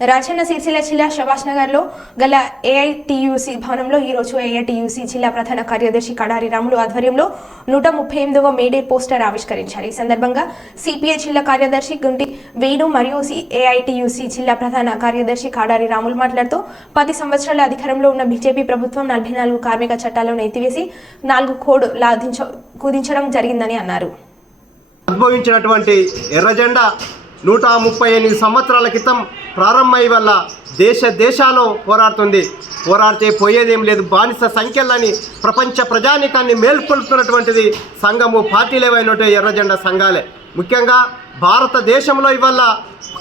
రాజన్న సిరిసిల్ల జిల్లా శభాష్ నగర్లో గల ఏఐటియుసి భవనంలో ఈరోజు ఏఐటియుసి జిల్లా ప్రధాన కార్యదర్శి కడారి రాములు ఆధ్వర్యంలో 138వ మేడే పోస్టర్ ఆవిష్కరించారు. ఈ సందర్భంగా సిపిఐ జిల్లా కార్యదర్శి గుంటి వేణు మరియు ఏఐటియుసి జిల్లా ప్రధాన కార్యదర్శి కడారి రాములు మాట్లాడుతూ 10 సంవత్సరాల అధికారంలో ఉన్న బీజేపీ ప్రభుత్వం 44 కార్మిక చట్టాలను ఎత్తివేసి 4 కోడ్ కుదించడం జరిగిందని అన్నారు. అనుభవించినటువంటి ఎర్ర జెండా 138 సంవత్సరాల క్రితం ప్రారంభమై వల్ల దేశాల్లో పోరాడితే పోయేదేం లేదు. బానిస సంఖ్యలని ప్రపంచ ప్రజానికాన్ని మేల్కొల్పుతున్నటువంటిది సంఘము పార్టీలేవైనట్టు ఎర్ర జెండా సంఘాలే. ముఖ్యంగా భారతదేశంలో ఇవాళ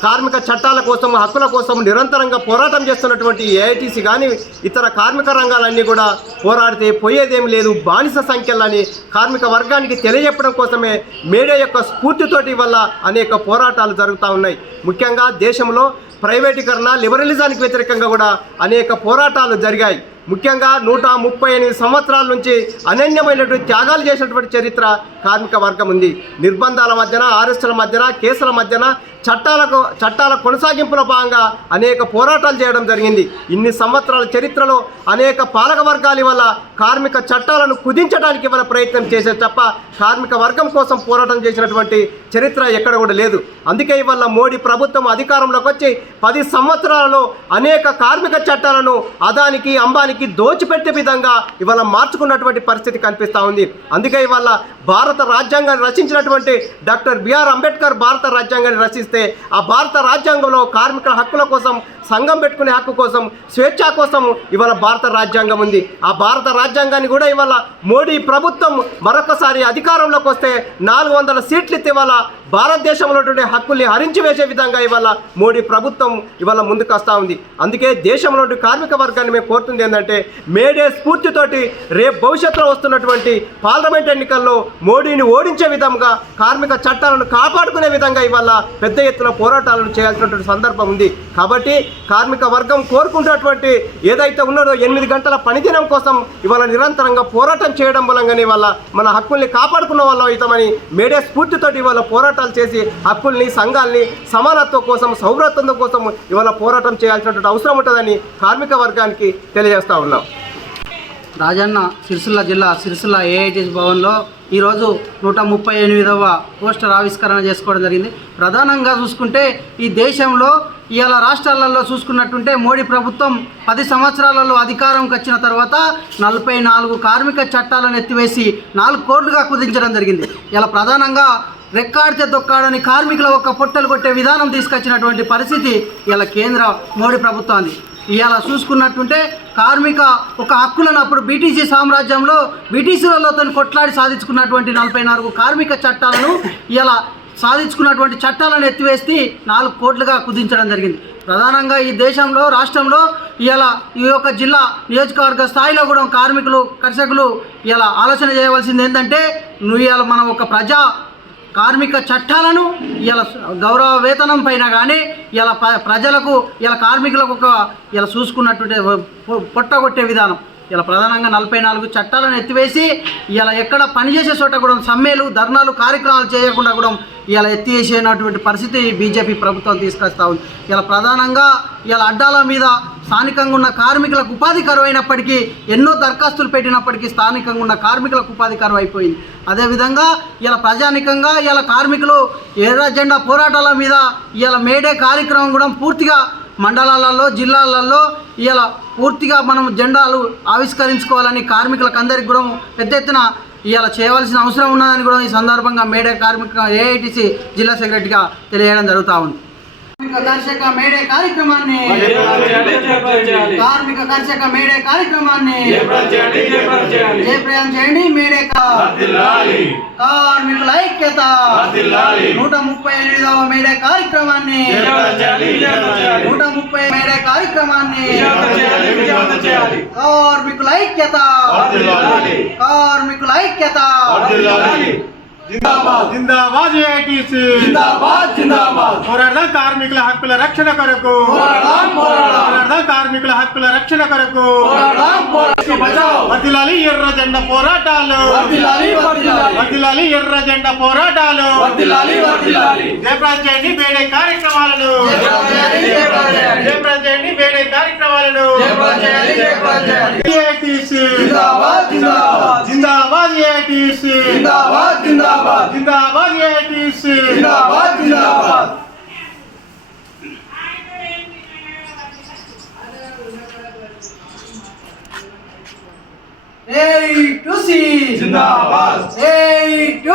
కార్మిక చట్టాల కోసం హక్కుల కోసం నిరంతరంగా పోరాటం చేస్తున్నటువంటి ఏఐటీసీ కానీ ఇతర కార్మిక రంగాలన్నీ కూడా పోరాడితే పోయేదేం లేదు. బానిస సంఖ్యలని కార్మిక వర్గానికి తెలియజెప్పడం కోసమే మేడే యొక్క స్ఫూర్తితోటి వల్ల అనేక పోరాటాలు జరుగుతూ ఉన్నాయి. ముఖ్యంగా దేశంలో ప్రైవేటీకరణ లిబరలిజానికి వ్యతిరేకంగా కూడా అనేక పోరాటాలు జరిగాయి. ముఖ్యంగా 138 సంవత్సరాల నుంచి అనన్యమైనటువంటి త్యాగాలు చేసినటువంటి చరిత్ర కార్మిక వర్గం ఉంది. నిర్బంధాల మధ్యన, అరెస్టుల మధ్యన, కేసుల మధ్యన చట్టాల కొనసాగింపులో భాగంగా అనేక పోరాటాలు చేయడం జరిగింది. ఇన్ని సంవత్సరాల చరిత్రలో అనేక పాలక వర్గాల వల్ల కార్మిక చట్టాలను కుదించడానికి వల్ల ప్రయత్నం చేసే తప్ప కార్మిక వర్గం కోసం పోరాటం చేసినటువంటి చరిత్ర ఎక్కడ కూడా లేదు. అందుకే ఇవాళ మోడీ ప్రభుత్వం అధికారంలోకి వచ్చి 10 సంవత్సరాలలో అనేక కార్మిక చట్టాలను అదానికి అంబానికి దోచిపెట్టే విధంగా ఇవాళ మార్చుకున్నటువంటి పరిస్థితి కనిపిస్తూ ఉంది. అందుకే ఇవాళ భారత రాజ్యాంగాన్ని రచించినటువంటి డాక్టర్ బిఆర్ అంబేద్కర్ భారత రాజ్యాంగాన్ని రచిస్తే ఆ భారత రాజ్యాంగంలో కార్మికుల హక్కుల కోసం, సంఘం పెట్టుకునే హక్కు కోసం, స్వేచ్ఛ కోసం ఇవాళ భారత రాజ్యాంగం ఉంది. ఆ భారత రాజ్యాంగాన్ని కూడా ఇవాళ మోడీ ప్రభుత్వం మరొకసారి అధికారంలోకి వస్తే 400 సీట్లు ఇస్తే ఇవాళ భారతదేశంలో హక్కుల్ని హరించి వేసే విధంగా ఇవాళ మోడీ ప్రభుత్వం ఇవాళ ముందుకు వస్తూ ఉంది. అందుకే దేశంలోని కార్మిక వర్గాన్ని మేము కోరుతుంది ఏంటంటే మేడే స్ఫూర్తితోటి రేపు భవిష్యత్తులో వస్తున్నటువంటి పార్లమెంట్ ఎన్నికల్లో మోడీని ఓడించే విధంగా కార్మిక చట్టాలను కాపాడుకునే విధంగా ఇవాళ పెద్ద ఎత్తున పోరాటాలను చేయాల్సినటువంటి సందర్భం ఉంది. కాబట్టి కార్మిక వర్గం కోరుకుంటున్నటువంటి ఏదైతే ఉన్నదో 8 గంటల పనిదినం కోసం ఇవాళ నిరంతరంగా పోరాటం చేయడం మూలంగానే ఇవాళ మన హక్కుల్ని కాపాడుకున్న వాళ్ళం అవుతామని మేడే స్ఫూర్తితోటి ఇవాళ పోరాటాలు చేసి హక్కుల్ని, సంఘాలని సమానత్వం కోసం, సౌభ్రత్వం కోసం ఇవాళ పోరాటం చేయాల్సినటువంటి అవసరం ఉంటుందని కార్మిక వర్గానికి తెలియజేస్తూ ఉన్నాం. రాజన్న సిరిసిల్ల జిల్లా సిరిసిల్ల ఏఐటీసీ భవన్లో ఈరోజు 138వ పోస్టర్ ఆవిష్కరణ చేసుకోవడం జరిగింది. ప్రధానంగా చూసుకుంటే ఈ దేశంలో ఇవాళ రాష్ట్రాలలో చూసుకున్నట్టుంటే మోడీ ప్రభుత్వం 10 సంవత్సరాలలో అధికారంకి వచ్చిన తర్వాత 44 కార్మిక చట్టాలను ఎత్తివేసి 4 కోట్లుగా కుదించడం జరిగింది. ఇలా ప్రధానంగా రెక్కాడితే దొక్కాడని కార్మికుల ఒక పొట్టలు కొట్టే విధానం తీసుకొచ్చినటువంటి పరిస్థితి ఇలా కేంద్ర మోడీ ప్రభుత్వాన్ని. ఇవాళ చూసుకున్నట్టుంటే కార్మిక ఒక హక్కులను అప్పుడు బ్రిటిష్ సామ్రాజ్యంలో బ్రిటిషులతో కొట్లాడి సాధించుకున్నటువంటి 44 కార్మిక చట్టాలను ఇలా సాధించుకున్నటువంటి చట్టాలను ఎత్తివేసి 4 కోట్లుగా కుదించడం జరిగింది. ప్రధానంగా ఈ దేశంలో, రాష్ట్రంలో ఇలా ఈ యొక్క జిల్లా నియోజకవర్గ స్థాయిలో కూడా కార్మికులు, కర్షకులు ఇలా ఆలోచన చేయవలసింది ఏంటంటే ఇవాళ మనం ఒక కార్మిక చట్టాలను ఇలా గౌరవ వేతనం పైన కానీ ఇలా ప్రజలకు ఇలా కార్మికులకు ఇలా చూసుకున్నట్టుంటే పొట్టగొట్టే విధానం ఇలా ప్రధానంగా 44 చట్టాలను ఎత్తివేసి ఇలా ఎక్కడ పనిచేసే చోట కూడా సమ్మెలు, ధర్నాలు, కార్యక్రమాలు చేయకుండా కూడా ఇలా ఎత్తివేసేటువంటి పరిస్థితి బీజేపీ ప్రభుత్వం తీసుకొస్తా ఉంది. ఇలా ప్రధానంగా ఇలా అడ్డాల మీద స్థానికంగా ఉన్న కార్మికులకు ఉపాధి కరువైనప్పటికీ ఎన్నో దరఖాస్తులు పెట్టినప్పటికీ స్థానికంగా ఉన్న కార్మికులకు ఉపాధి కరువు అయిపోయింది. అదేవిధంగా ఇలా ప్రజానికంగా ఇలా కార్మికులు ఎర్ర జెండా పోరాటాల మీద ఇలా మేడే కార్యక్రమం కూడా పూర్తిగా మండలాలలో, జిల్లాలలో ఇలా పూర్తిగా మనం జెండాలు ఆవిష్కరించుకోవాలని కార్మికులకు అందరికీ కూడా పెద్ద ఎత్తున ఇలా చేయవలసిన అవసరం ఉన్నదని కూడా ఈ సందర్భంగా మేడే కార్మిక ఏఐటీసీ జిల్లా సెక్రటరీగా తెలియజేయడం జరుగుతూ ఉంది. కర్షక మేడే కార్యక్రమాన్ని కార్మిక కర్షక మేడే కార్యక్రమాన్ని జయప్రదం చేయండి. మేడే కార్మికుల ఐక్యత 138వ మేడే కార్యక్రమాన్ని 130 మేడే కార్యక్రమాన్ని కార్మికుల ఐక్యత కార్మికుల ఐక్యత జిందాబాద్ జిందాబాద్ ఏఐటీసీ జిందాబాద్ జిందాబాద్ పోరాడదాం కార్మికుల హక్కుల రక్షణ కొరకు పోరాడదాం కార్మికుల హక్కుల రక్షణ కొరకు వర్ధిల్లాలి ఎర్ర జెండా పోరాటాలు వర్ధిల్లాలి ఎర్ర జెండా పోరాటాలు జయప్రదం చేయండి మేడే కార్యక్రమాలను AITC Zindabad AITC Zindabad AITC A to C. Zindabad. A to